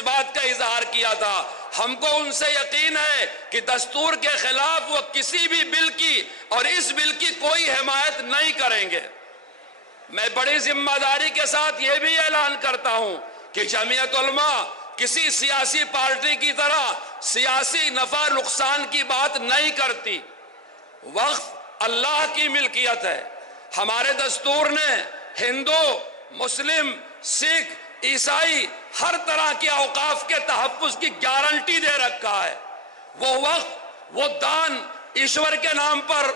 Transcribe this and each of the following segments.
اس بات کا اظہار کیا تھا، ہم کو ان سے یقین ہے کہ دستور کے خلاف وہ کسی بھی بل کی اور اس بل کی کوئی حمایت نہیں کریں گے۔ میں بڑی ذمہ داری کے ساتھ یہ بھی اعلان کرتا ہوں کہ جمعیت علماء کسی سیاسی پارٹی کی طرح سیاسی نفع نقصان کی بات نہیں کرتی۔ وقف اللہ کی ملکیت ہے۔ ہمارے دستور نے ہندو، مسلم، سکھ، عیسائی ہر طرح کے اوقاف کے تحفظ کی گارنٹی دے رکھا ہے۔ وہ وقف، وہ دان ایشور کے نام پر،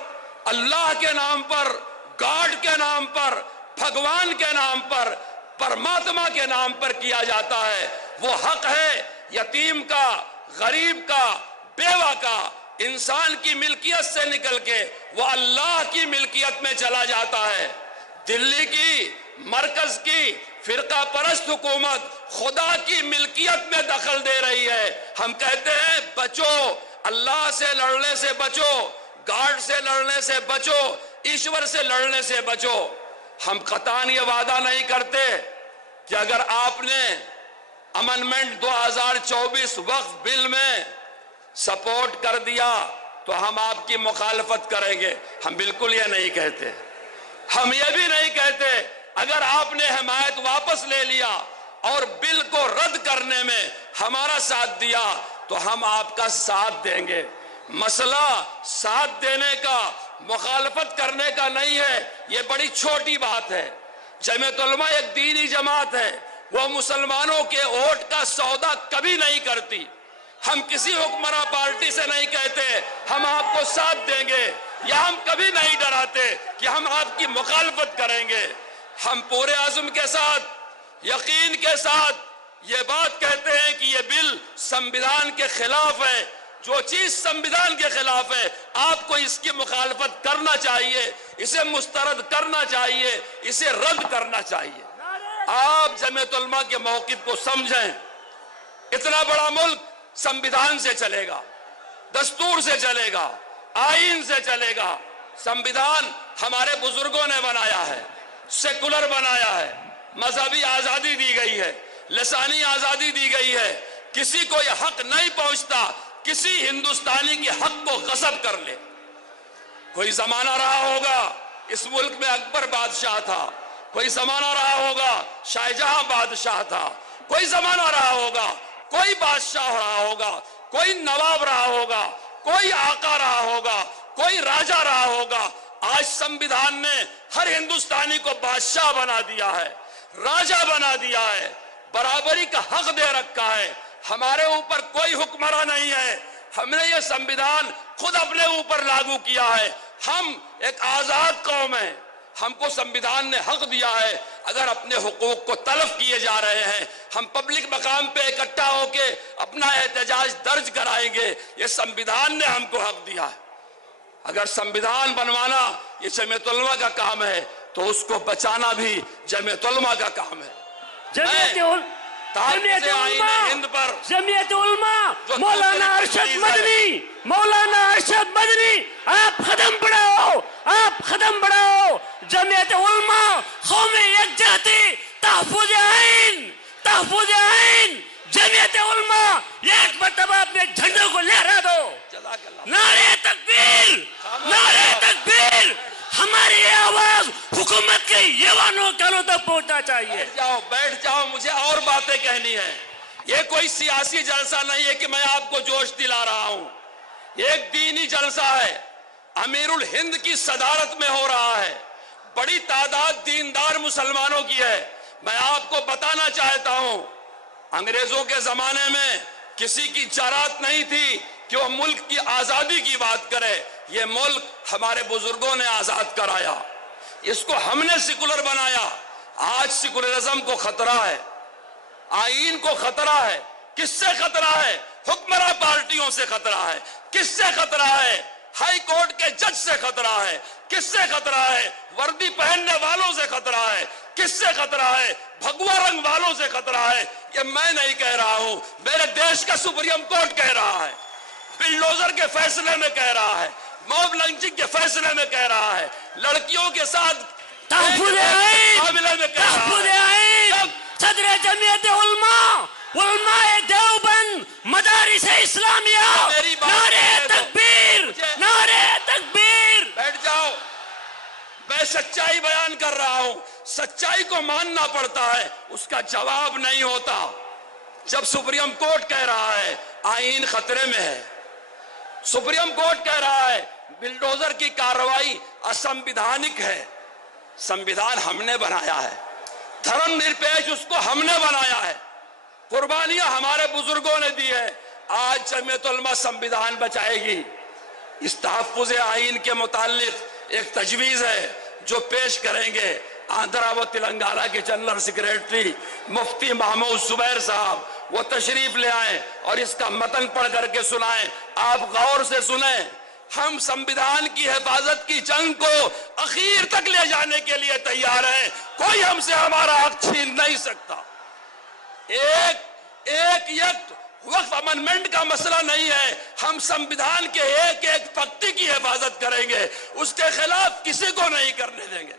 اللہ کے نام پر، گاڈ کے نام پر، بھگوان کے نام پر، پرماتما کے نام پر کیا جاتا ہے۔ وہ حق ہے یتیم کا، غریب کا، بیوہ کا، انسان کی ملکیت سے نکل کے وہ اللہ کی ملکیت میں چلا جاتا ہے۔ دلی کی، مرکز کی فرقہ پرست حکومت خدا کی ملکیت میں دخل دے رہی ہے۔ ہم کہتے ہیں بچو، اللہ سے لڑنے سے بچو، گاڈ سے لڑنے سے بچو، ایشور سے لڑنے سے بچو۔ ہم قطعاً یہ وعدہ نہیں کرتے کہ اگر آپ نے امنڈمنٹ 2024 وقف بل میں سپورٹ کر دیا تو ہم آپ کی مخالفت کریں گے۔ ہم بالکل یہ نہیں کہتے۔ ہم یہ بھی نہیں کہتے اگر آپ نے حمایت واپس لے لیا اور بل کو رد کرنے میں ہمارا ساتھ دیا تو ہم آپ کا ساتھ دیں گے۔ مسئلہ ساتھ دینے کا، مخالفت کرنے کا نہیں ہے، یہ بڑی چھوٹی بات ہے۔ جمعیت علماء ایک دینی جماعت ہے، وہ مسلمانوں کے ووٹ کا سودا کبھی نہیں کرتی۔ ہم کسی حکمراں پارٹی سے نہیں کہتے ہم آپ کو ساتھ دیں گے، یا ہم کبھی نہیں ڈراتے کہ ہم آپ کی مخالفت کریں گے۔ ہم پورے عزم کے ساتھ، یقین کے ساتھ یہ بات کہتے ہیں کہ یہ بل سنویدھان کے خلاف ہے۔ جو چیز سنویدھان کے خلاف ہے آپ کو اس کی مخالفت کرنا چاہیے، اسے مسترد کرنا چاہیے، اسے رد کرنا چاہیے۔ آپ جمعیت علماء کے موقف کو سمجھیں۔ اتنا بڑا ملک سنویدھان سے چلے گا، دستور سے چلے گا، آئین سے چلے گا۔ سنویدھان ہمارے بزرگوں نے بنایا ہے، سیکولر بنایا ہے، مذہبی آزادی دی گئی ہے، لسانی آزادی دی گئی ہے۔ کسی کو یہ حق نہیں پہنچتا کسی ہندوستانی کے حق کو غصب کر لے۔ کوئی زمانہ رہا ہوگا اس ملک میں اکبر بادشاہ تھا، کوئی زمانہ رہا ہوگا شاہ جہاں بادشاہ تھا، کوئی زمانہ رہا ہوگا کوئی بادشاہ رہا ہوگا، کوئی نواب رہا ہوگا، کوئی آقا رہا ہوگا، کوئی راجہ رہا ہوگا۔ آج سنویدھان نے ہر ہندوستانی کو بادشاہ بنا دیا ہے، راجہ بنا دیا ہے، برابری کا حق دے رکھا ہے۔ ہمارے اوپر کوئی حکمراں نہیں ہے، ہم نے یہ سنویدھان خود اپنے اوپر لاگو کیا ہے۔ ہم ایک آزاد قوم ہیں، ہم کو سنویدھان نے حق دیا ہے۔ اگر اپنے حقوق کو تلف کیے جا رہے ہیں، ہم پبلک مقام پہ اکٹھا ہو کے اپنا احتجاج درج کرائیں گے۔ یہ سنویدھان نے ہم کو حق دیا ہے۔ اگر سنویدھان بنوانا یہ جمعیت علماء کا کام ہے تو اس کو بچانا بھی جمعیت علماء کا کام ہے۔ جمعیت علماء مولانا ارشد مدنی آپ قدم بڑھاؤ، آپ قدم بڑھاؤ۔ جمعیت علماء قومی یکجہتی، تحفظ آئین، تحفظ آئین۔ جمعیت علماء ایک مرتبہ اپنے جھنڈوں کو لہرا دو۔ نعرہ تکبیر، نعرہ تکبیر۔ ہماری آواز حکومت کے ایوانوں کانوں تک پہنچنا چاہیے۔ بیٹھ جاؤ، مجھے اور باتیں کہنی ہیں۔ یہ کوئی سیاسی جلسہ نہیں ہے کہ میں آپ کو جوش دلا رہا ہوں، یہ ایک دینی جلسہ ہے۔ امیر الہند کی صدارت میں ہو رہا ہے، بڑی تعداد دیندار مسلمانوں کی ہے۔ میں آپ کو بتانا چاہتا ہوں، انگریزوں کے زمانے میں کسی کی جرات نہیں تھی کہ وہ ملک کی آزادی کی بات کرے۔ یہ ملک ہمارے بزرگوں نے آزاد کرایا، اس کو ہم نے سیکولر بنایا۔ آج سیکولرزم کو خطرہ ہے، آئین کو خطرہ ہے۔ کس سے خطرہ ہے؟ حکمراں پارٹیوں سے خطرہ ہے۔ کس سے خطرہ ہے؟ ہائی کورٹ کے جج سے خطرہ ہے۔ کس سے خطرہ ہے؟ وردی پہننے والوں سے خطرہ ہے۔ کس سے خطرہ ہے؟ بھگوا رنگ والوں سے خطرہ ہے۔ یہ میں نہیں کہہ رہا ہوں، میرے دیش کا سپریم کورٹ کہہ رہا ہے، بلڈوزر کے فیصلے میں کہہ رہا ہے، موب لنچنگ کے فیصلے میں کہہ رہا ہے، لڑکیوں کے ساتھ تحفظ آئین، تحفظ آئین۔ صدر جمعیت علماء مجلس اسلامیہ میری بات نعرے سننے دو۔ تکبیر، نعرے تکبیر۔ بیٹھ جاؤ، میں سچائی بیان کر رہا ہوں، سچائی کو ماننا پڑتا ہے، اس کا جواب نہیں ہوتا۔ جب سپریم کورٹ کہہ رہا ہے آئین خطرے میں ہے، سپریم کورٹ کہہ رہا ہے بلڈوزر کی کارروائی اسمویدھانک ہے، سمویدھان ہم نے بنایا ہے، دھرم نرپیش اس کو ہم نے بنایا ہے، قربانیاں ہمارے بزرگوں نے دی ہے، آج جمعیت علماء سمویدھان بچائے گی۔ اس تحفظ آئین کے متعلق ایک تجویز ہے جو پیش کریں گے آندھرا و تلنگانہ کے جنرل سیکریٹری مفتی محمود زبیر صاحب، وہ تشریف لے آئیں اور اس کا متن پڑھ کر کے سنائیں۔ آپ غور سے سنیں، ہم سمویدھان کی حفاظت کی جنگ کو اخیر تک لے جانے کے لیے تیار ہیں، کوئی ہم سے ہمارا حق چھین نہیں سکتا۔ ایک وقف امنڈمنٹ کا مسئلہ نہیں ہے، ہم سمویدھان کے ایک ایک پتی کی حفاظت کریں گے، اس کے خلاف کسی کو نہیں کرنے دیں گے۔